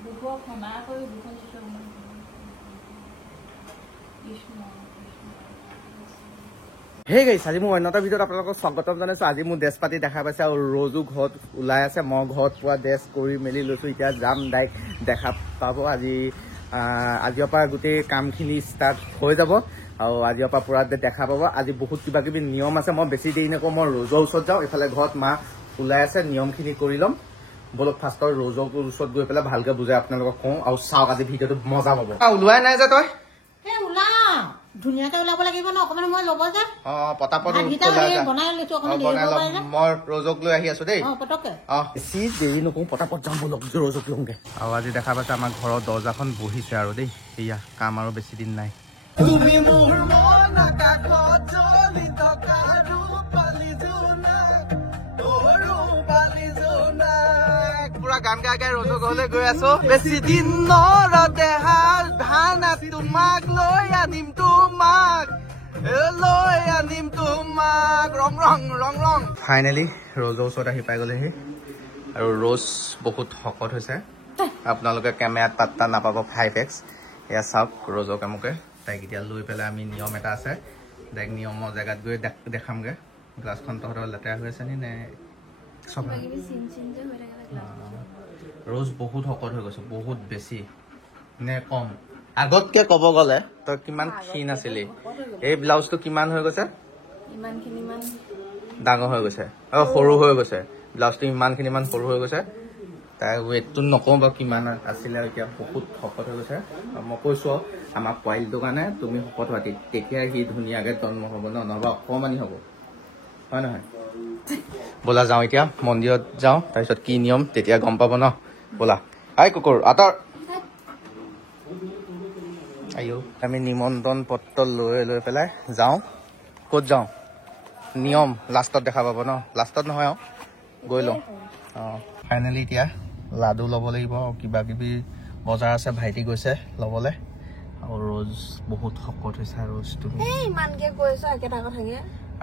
Hey guys, আজি মই অন্যটা ভিডিঅ'ত আপোনালোকক স্বাগতম জনাইছো। আজি মোৰ ড্ৰেছ পাতি দেখা পাইছে আৰু ৰজু ঘৰত ওলাই আছে। মই ঘৰত পোৱা ড্ৰেছ কৰি মেলি লৈছো। এতিয়া যাম ডাইৰেক্ট দেখা পাব। আজিৰ পৰা গোটেই কামখিনি ষ্টাৰ্ট হৈ যাব আৰু আজিৰ পৰা পুৰা দেখা পাব। আজি বহুত কিবা কিবি নিয়ম আছে। মই বেছি দেৰি নকৰোঁ, মই ৰজুৰ ওচৰত যাওঁ। এইফালে ঘৰত মা ওলাই আছে, নিয়মখিনি কৰি ল'ম। বলক ফাৰ্ষ্টৰ ৰজুৰ ওচৰত গৈ পেলাই ভালকে বুজাই আপোনালোকক কওঁ আৰু চাওক আজি ভিডিঅ'টো মজা পাব। ওলোৱাই নাই যে তই ধুনীয়াকে ওলাব লাগিব ন, অকমান মই ল'ব যে পতাপত বনাই লৈছো, মই ৰজক লৈ আহি আছো দেই। পতকে বেছি দেৰি নকৰো, পতাপত যাম বলক ৰজক লওঁগে। আৰু আজি দেখা পাইছে আমাৰ ঘৰৰ দৰ্জাখন বহিছে আৰু দেই। সেয়া কাম আৰু বেছি দিন নাই। পুৰা গান গাই গাই ৰজৰ ঘৰলৈ গৈ আছো। বেছি দিন দেহাৰ ধানা তোমাক লৈ আনিম, ৰং ৰং ৰং ৰং। ফাইনেলি ৰজৰ ওচৰত আহি পাই গ'লেহি আৰু ৰজ বহুত শকত হৈছে। আপোনালোকে কেমেৰাত পাত্তা নাপাব 5x। এয়া চাওক ৰজক আমুকে তাইক এতিয়া লৈ পেলাই আমি নিয়ম এটা আছে, ডাইৰেক্ট নিয়মৰ জেগাত গৈ দেখামগৈ। গ্লাছখন তহঁতৰ লেতেৰা হৈ আছে নে চব? ৰজ বহুত শকত হৈ গৈছে, বহুত বেছি নে কম? আগতকে ক'ব গ'লে তই কিমান ক্ষীণ আছিলি, এই ব্লাউজটো কিমান হৈ গৈছে? ডাঙৰ হৈ গৈছে, সৰু হৈ গৈছে। ব্লাউজটো ইমানখিনিমান সৰু হৈ গৈছে। তাই ৱেটটো নকওঁ বাৰু কিমান আছিলে, এতিয়া বহুত শকত হৈ গৈছে। মই কৈছোঁ আমাৰ পোৱালিটোৰ কাৰণে তুমি শকত হোৱা, তেতিয়া সি ধুনীয়াকৈ জন্ম হ'ব ন, নহ'বা অকণমানি হ'ব, হয় নহয়? ব'লা যাওঁ এতিয়া মন্দিৰত যাওঁ, তাৰপিছত কি নিয়ম তেতিয়া গম পাব ন। ব'লা। হাই কুকুৰ আঁতৰ। আমি নিমন্ত্ৰণ পত্ৰ লৈ পেলাই যাওঁ। ক'ত যাওঁ? নিয়ম লাষ্টত দেখা পাব ন, লাষ্টত নহয় আৰু গৈ লওঁ। ফাইনেলি এতিয়া লাডু ল'ব লাগিব, কিবা কিবি বজাৰ আছে, ভাইটি গৈছে ল'বলৈ। আৰু ৰজ বহুত শকত হৈছে। ৰজ তুমি ইমানকে কৈছো একেটা কথাকে,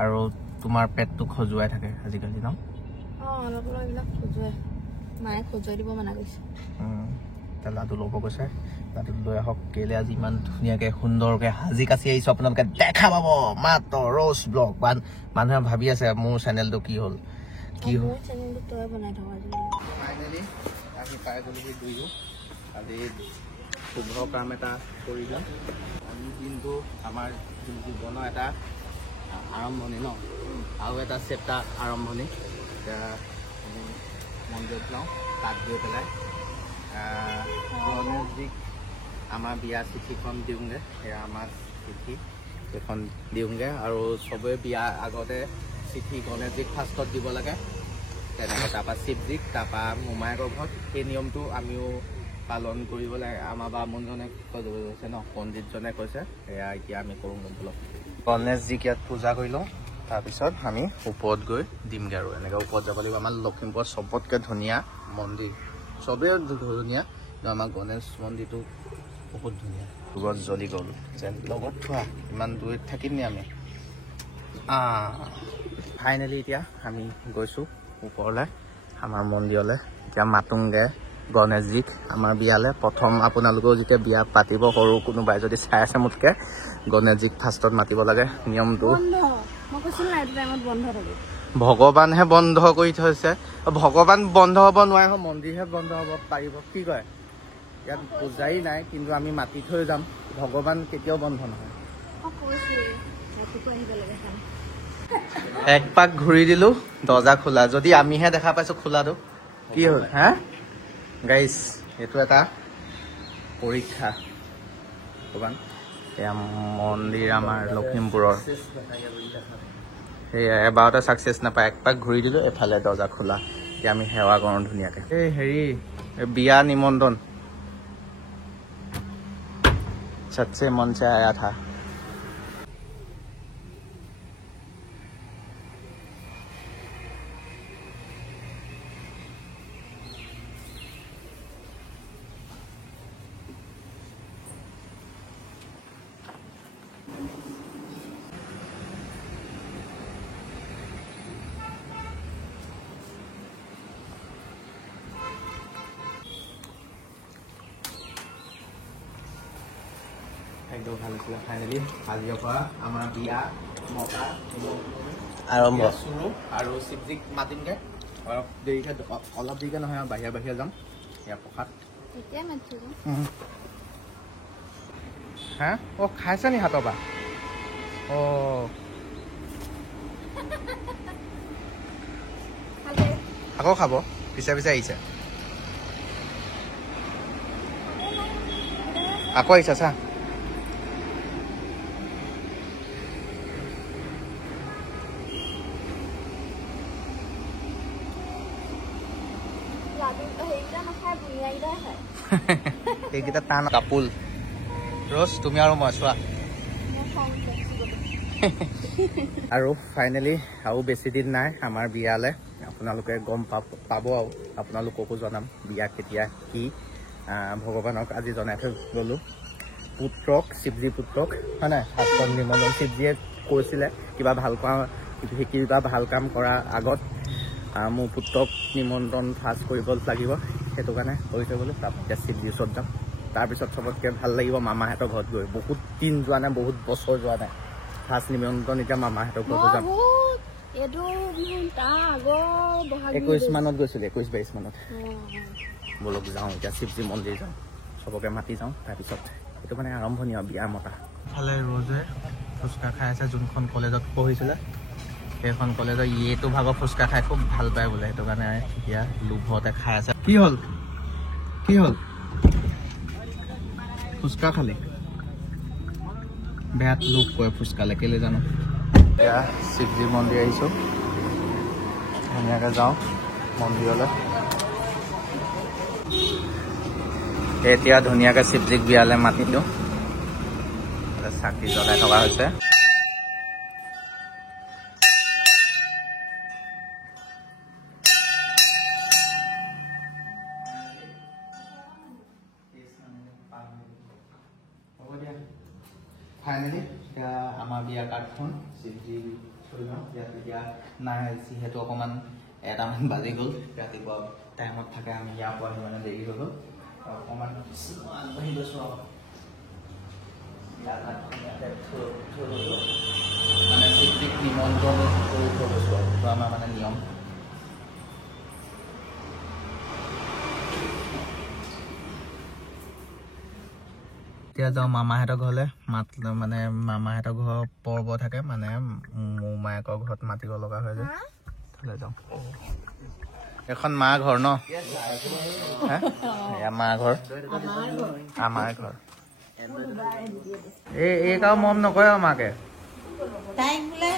আৰু তোমাৰ পেটটো খজুৱাই থাকে আজিকালি ন? অলপ অলপ এইবিলাক খজুৱাই, মায়ে খজুৱাই দিব মানা কৰিছে। লাডু ল'ব গৈছে, লাডু লৈ আহক। কেলে আজি ইমান ধুনীয়াকে সুন্দৰকে সাজি কাচি আহিছো, আপোনালোকে দেখা পাব মাত্ৰ ৰজ ব্লগ। মানুহে ভাবি আছে মোৰ চেনেলটো কি হ'ল, কি হ'ল। ফাইনেলি আমি পাই গ'লোহি দুয়ো। আজি শুভ কাম এটা কৰি দিম। আমি কিন্তু আমাৰ জীৱনৰ এটা আৰম্ভণি ন, আৰু এটা চেপ্টাৰ আৰম্ভণি। এতিয়া আমি মন্দিৰত যাওঁ, তাত গৈ পেলাই গণেশজীক আমাৰ বিয়া চিঠিখন দিওঁগৈ। সেয়া আমাৰ চিঠি সেইখন দিওঁগৈ। আৰু চবেই বিয়া আগতে চিঠি গণেশজীক ফাৰ্ষ্টত দিব লাগে, তেনেকৈ তাৰপৰা শিৱজীক, তাৰপৰা মোমায়েকৰ ঘৰত। সেই নিয়মটো আমিও পালন কৰিব লাগে। আমাৰ বামুণজনে কৈছে ন, পণ্ডিতজনে কৈছে, সেয়া এতিয়া আমি কৰোঁ বোলক। গণেশজীক ইয়াত পূজা কৰি লওঁ, তাৰপিছত আমি ওপৰত গৈ দিমগৈ। আৰু এনেকৈ ওপৰত যাব লাগিব। আমাৰ লখিমপুৰত চবতকৈ ধুনীয়া মন্দিৰ, চবেই ধুনীয়া, কিন্তু আমাৰ গণেশ মন্দিৰটো বহুত ধুনীয়া। দূৰত জ্বলি গ'ল যেন লগত থোৱা, ইমান দূৰত থাকিম নি আমি। ফাইনেলি এতিয়া আমি গৈছোঁ ওপৰলৈ, আমাৰ মন্দিৰলৈ। এতিয়া মাতোংগৈ গণেশজীক আমাৰ বিয়ালৈ। প্ৰথম আপোনালোকেও যেতিয়া বিয়া পাতিব, সৰু কোনোবাই যদি চাই আছে মোতকৈ, গণেশজীক ফাৰ্ষ্টত মাতিব লাগে। নিয়মটো ভগৱানহে বন্ধ কৰি থৈছে। ভগৱান বন্ধ হ'ব নোৱাৰে, মন্দিৰহে বন্ধ হ'ব পাৰিব। কি কয়? ইয়াত পূজাৰী নাই, কিন্তু আমি মাতি থৈ যাম। ভগৱান কেতিয়াও বন্ধ নহয়। এক পাক ঘূৰি দিলোঁ, দৰ্জা খোলা। যদি আমিহে দেখা পাইছোঁ খোলাটো, কি হ'ল হা গাইজ? এইটো এটা পৰীক্ষা ভগৱান। এয়া মন্দিৰ আমাৰ লখিমপুৰৰ। সেয়া এবাৰতে ছাকচেছ নাপায়। এক পাক ঘূৰি দিলোঁ, এফালে দৰ্জা খোলা। এতিয়া আমি সেৱা কৰোঁ ধুনীয়াকৈ। এই হেৰি বিয়া নিমন্ত্ৰণ सच्चे मन से आया था। খাদ্য ভাল হৈছিলে ফাইনেলি আজিৰ পৰা আমাৰ বিয়া মতা আৰম্ভ চুৰু আৰু শিৱজিক মাতিমগৈ অলপ দেৰিকৈ নহয় আৰু বাহিৰে যাম ইয়াৰ প্ৰসাদ এতিয়া মাতিছো হা অ' খাইছা নি হাতৰ পৰা অ' আকৌ খাব পিছে আহিছে আকৌ আহিছা চা এইকেইটা টান কাপুল ৰ'জ তুমি আৰু মই চোৱা আৰু ফাইনেলি আৰু বেছি দিন নাই আমাৰ বিয়ালে আপোনালোকে গম পাব আৰু আপোনালোককো জনাম বিয়া কেতিয়া কি ভগৱানক আজি জনাই থৈ গ'লোঁ পুত্ৰক শিৱজী পুত্ৰক হয় নাই ফাৰ্ষ্টত নিমন্ত্ৰণ শিৱজীয়ে কৈছিলে কিবা ভাল কাম কৰাৰ আগত মোৰ পুত্ৰক নিমন্ত্ৰণ ফাৰ্ষ্ট কৰিব লাগিব সেইটো কাৰণে কৰি থৈ গ'লোঁ তাৰপিছত শিৱজীৰ ওচৰত যাম তাৰপিছত চবতকৈ ভাল লাগিব মামাহঁতৰ ঘৰত গৈ বহুত দিন যোৱা নাই বহুত বছৰ যোৱা নাই ফাৰ্ষ্ট নিমন্ত্ৰণ এতিয়া মামাহঁতৰ ঘৰত যাম 21 মানত গৈছিলোঁ 21-22 মানত বলক যাওঁ এতিয়া শিৱজী মন্দিৰ যাওঁ চবকে মাতি যাওঁ তাৰপিছত সেইটো মানে আৰম্ভণি আৰু বিয়া মতা ফালে ৰ'জে ফুচকা খাই আছে যোনখন কলেজত পঢ়িছিলে সেইখন কলেজৰ এইটো ভাগৰ ফুচকা খাই খুব ভাল পায় বোলে সেইটো কাৰণে এতিয়া লোভতে খাই আছে কি হ'ল ফুচকা খালি বেয়াত লোভ কৰে ফুচকালে কেলে জানো এতিয়া শিৱজী মন্দিৰ আহিছোঁ ধুনীয়াকৈ যাওঁ মন্দিৰলৈ এতিয়া ধুনীয়াকৈ শিৱজীক বিয়ালৈ মাতি দিওঁ চাকি জ্বলাই থকা হৈছে ফাইনেলি এতিয়া আমাৰ বিয়া কাৰ্ডখন শিৱজী থৈ লওঁ ইয়াত এতিয়া নাই যিহেতু অকণমান 1টামান বাজি গ'ল ৰাতিপুৱা টাইমত থাকে আমি ইয়াৰ পৰা মানে দেৰি হৈ গ'ল অকণমান আগবাঢ়ি গৈছোঁ আৰু ইয়াতে থৈ গৈছোঁ মানে শিৱজীক নিমন্ত্ৰণ কৰি থৈ গৈছোঁ আৰু সেইটো আমাৰ মানে নিয়ম এতিয়া যাওঁ মামাহঁতৰ ঘৰলৈ মানে মামাহঁতৰ ঘৰ পৰ্ব থাকে মানে মোমায়েকৰ ঘৰত মাতিব লগা হয় যে তালৈ যাওঁ এখন মা ঘৰ ন মা ঘৰ আমাৰ ঘৰ এই কাও মৰম নকৰে আৰু মাকে তাইক বোলে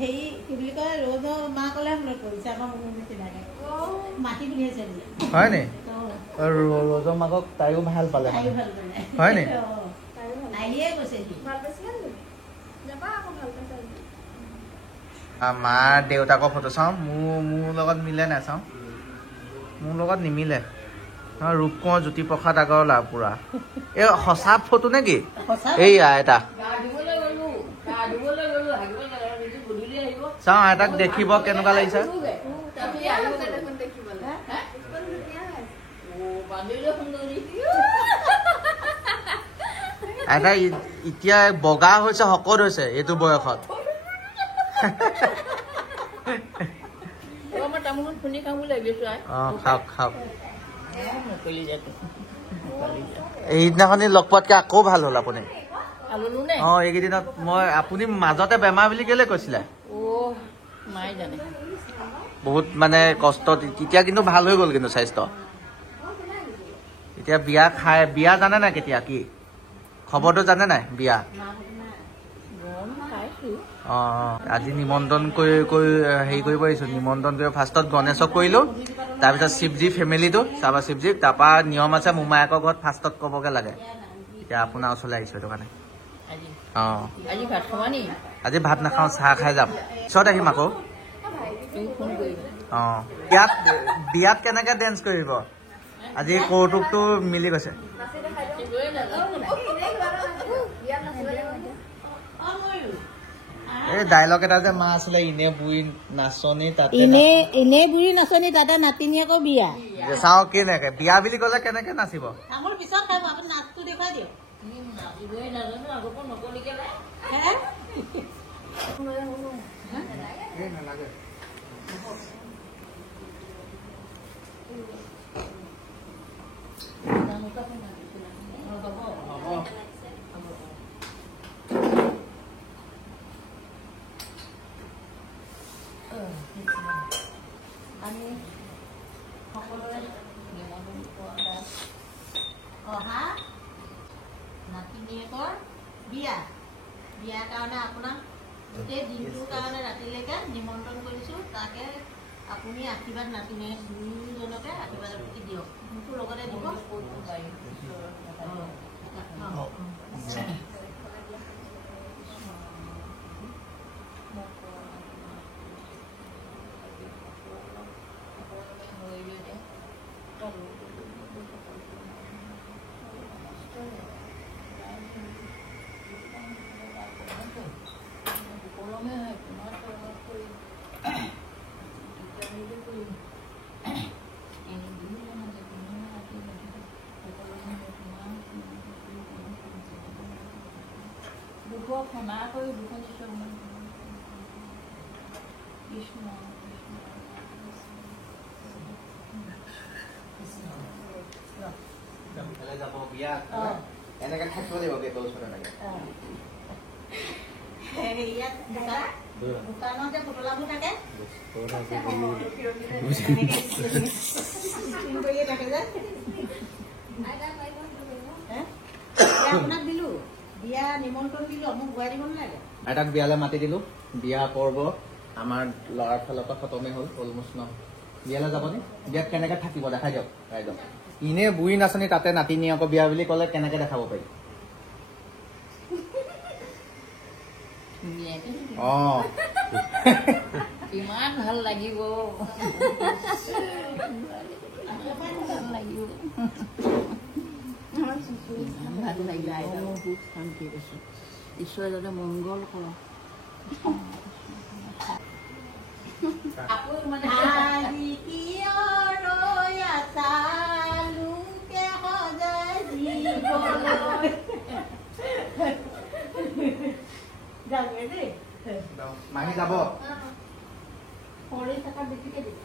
হেৰি কি বুলি কয় ৰ'জৰ মাকলে কৰিছে আমাৰ মোৰ নিচিনাকে মাটি বুলিছে হয় নি ৰ'জৰ মাকক তাইও ভাল পালে হয় নি মাৰ দেউতাকৰ ফটো চাওঁ মোৰ লগত মিলে নাই চাওঁ মোৰ লগত নিমিলে ৰূপকোঁৱৰ জ্যোতিপ্ৰসাদ আগৰৱালা পুৰা এই সঁচা ফটো নেকি এইয়া এটা চাওঁ আইতাক দেখিব কেনেকুৱা লাগিছে আইতা এতিয়া বগা হৈছে শকত হৈছে এইটো বয়সত খাওক এইদিনাখনি লগ পোৱাতকে আকৌ ভাল হ'ল আপুনি এইকেইদিনত মই আপুনি মাজতে বেমাৰ বুলি কেলে কৈছিলে বহুত মানে কষ্ট তেতিয়া কিন্তু ভাল হৈ গ'ল কিন্তু স্বাস্থ্য এতিয়া বিয়া জানে নাই কেতিয়া কি খবৰটো জানে নাই বিয়া আজি নিমন্ত্ৰণ কৰি হেৰি কৰিব আহিছোঁ নিমন্ত্ৰণ কৰি ফাৰ্ষ্টত গণেশক কৰিলোঁ তাৰপিছত শিৱজী ফেমিলিটো তাৰপৰা শিৱজীক তাৰপৰা নিয়ম আছে মোমায়েকৰ ঘৰত ফাৰ্ষ্টত ক'বগৈ লাগে এতিয়া আপোনাৰ ওচৰলৈ আহিছোঁ সেইটো কাৰণে আজি ভাত নাখাওঁ চাহ খাই যাম পিছত আহিম আকৌ বিয়াত কেনেকৈ ডেন্স কৰিব আজি কৌতুকটো মিলি গৈছে এই ডাইলগ এটা যে মা আছিলে ইনে বুঢ়ী নাচনী তাতে এনে বুঢ়ী নাচনী তাতে নাতিনীয়েকৰ বিয়া চাওঁ কেনেকে বিয়া বুলি ক'লে কেনেকে নাচিব পিছত নাচটো দেখুৱাই দিয়ক নাচিবই নাজানো আগৰ নকলি কেলে এই নালাগে আমি সকলোৰে অহা নাতিনীয়েকৰ বিয়াৰ কাৰণে আপোনাক গোটেই দিনটোৰ কাৰণে ৰাতিলৈকে নিমন্ত্ৰণ কৰিছোঁ তাকে আপুনি আশীৰ্বাদ নাতিনীয়েক দুয়োজনকে আশীৰ্বাদ প্ৰতি দিয়ক মোকো লগতে দিব ক্ষমা কৰি দুখন কৃষ্ণ যাব বিয়া এনেকে থাকিব লাগিব গেটৰ ওচৰত এনেকে দোকানত যে পুতলাবোৰ থাকে আপোনাক দিলো বিয়া নিমন্ত্ৰণ দিলো মোক ঘূৰাই দিব নালাগে আইতাক বিয়ালৈ মাতি দিলো বিয়া পৰ্ব আমাৰ ল'ৰাৰ ফালৰ পৰা খতমেই হ'ল অলমষ্ট ন বিয়ালৈ যাবনে বিয়াত কেনেকে থাকিব দেখাই দিয়ক ৰাইজক ইনে বুঢ়ী নাচনি তাতে নাতিনীয়েকৰ বিয়া বুলি ক'লে কেনেকে দেখাব পাৰি কিমান ভাল লাগিব ভাল লাগিলে বহুত শান্তি পাইছো ঈশ্বৰে যাতে মংগল কৰক মাহী যাব সৰি থকা বেছিকে দিব